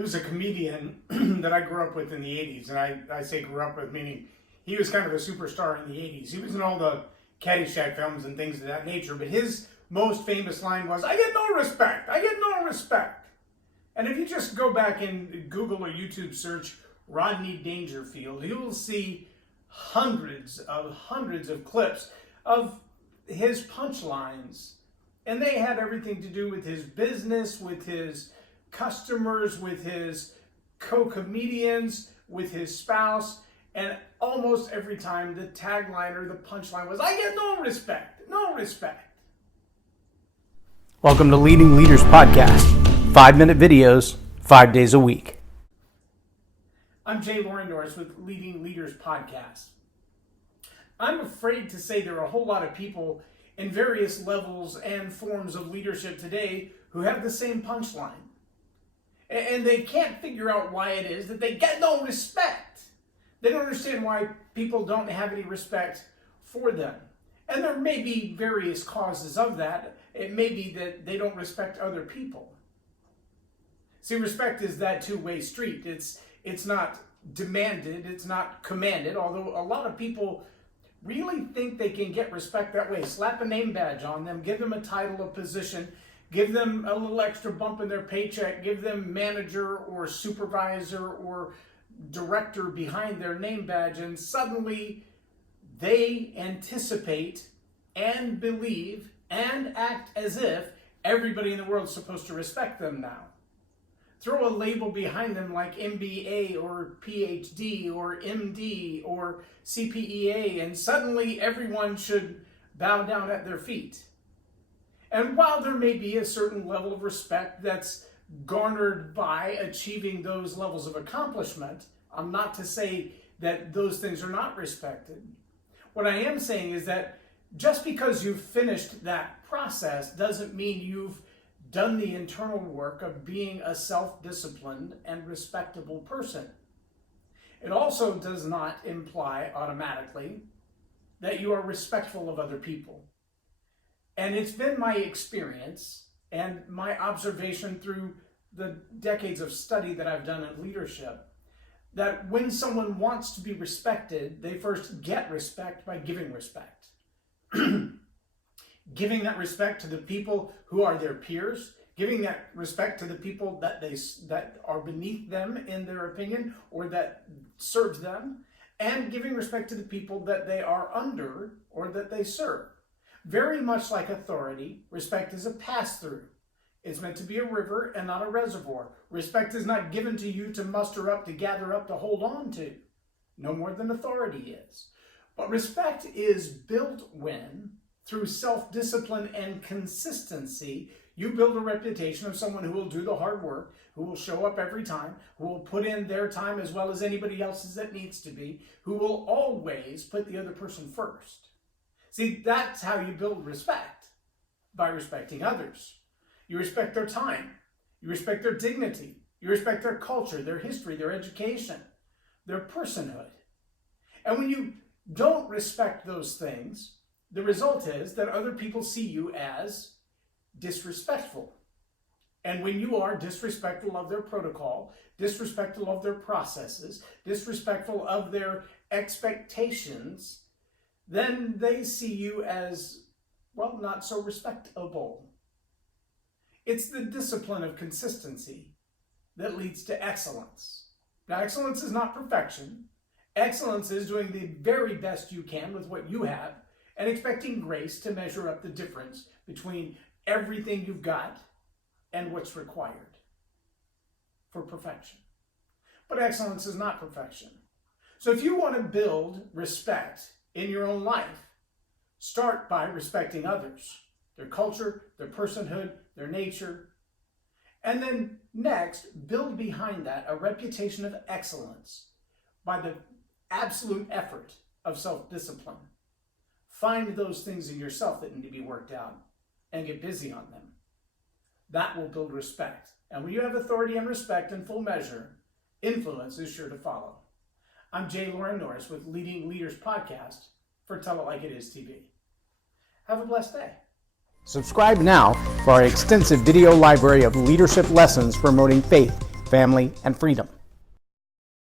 There was a comedian that I grew up with in the 80s, and I say grew up with, meaning he was kind of a superstar in the 80s. He was in all the Caddyshack films and things of that nature, but his most famous line was, "I get no respect, I get no respect." And if you just go back and Google or YouTube search Rodney Dangerfield, you will see hundreds of clips of his punchlines. And they had everything to do with his business, with his customers, with his co-comedians, with his spouse. And almost every time the tagline or the punchline was, "I get no respect, no respect." Welcome to Leading Leaders Podcast. 5-minute videos, 5 days a week. I'm Loren Norris with Leading Leaders Podcast. I'm afraid to say there are a whole lot of people in various levels and forms of leadership today who have the same punchline. And they can't figure out why it is that they get no respect. They don't understand why people don't have any respect for them. And there may be various causes of that. It may be that they don't respect other people. See, respect is that two-way street. It's not demanded, it's not commanded, although a lot of people really think they can get respect that way. Slap a name badge on them, give them a title, a position, give them a little extra bump in their paycheck, give them manager or supervisor or director behind their name badge, and suddenly they anticipate and believe and act as if everybody in the world is supposed to respect them now. Throw a label behind them like MBA or PhD or MD or CPEA, and suddenly everyone should bow down at their feet. And while there may be a certain level of respect that's garnered by achieving those levels of accomplishment, I'm not to say that those things are not respected. What I am saying is that just because you've finished that process doesn't mean you've done the internal work of being a self-disciplined and respectable person. It also does not imply automatically that you are respectful of other people. And it's been my experience and my observation through the decades of study that I've done in leadership that when someone wants to be respected, they first get respect by giving respect. Giving that respect to the people who are their peers, giving that respect to the people that are beneath them in their opinion or that serves them, and giving respect to the people that they are under or that they serve. Very much like authority, respect is a pass-through. It's meant to be a river and not a reservoir. Respect is not given to you to muster up, to gather up, to hold on to. No more than authority is. But respect is built when, through self-discipline and consistency, you build a reputation of someone who will do the hard work, who will show up every time, who will put in their time as well as anybody else's that needs to be, who will always put the other person first. See, that's how you build respect, by respecting others. You respect their time, you respect their dignity, you respect their culture, their history, their education, their personhood. And when you don't respect those things, the result is that other people see you as disrespectful. And when you are disrespectful of their protocol, disrespectful of their processes, disrespectful of their expectations, then they see you as, well, not so respectable. It's the discipline of consistency that leads to excellence. Now, excellence is not perfection. Excellence is doing the very best you can with what you have and expecting grace to measure up the difference between everything you've got and what's required for perfection. But excellence is not perfection. So if you want to build respect in your own life, start by respecting others, their culture, their personhood, their nature. And then next, build behind that a reputation of excellence by the absolute effort of self-discipline. Find those things in yourself that need to be worked out and get busy on them. That will build respect. And when you have authority and respect in full measure, influence is sure to follow. I'm Loren Norris with Leading Leaders Podcast for Tell It Like It Is TV. Have a blessed day. Subscribe now for our extensive video library of leadership lessons promoting faith, family, and freedom.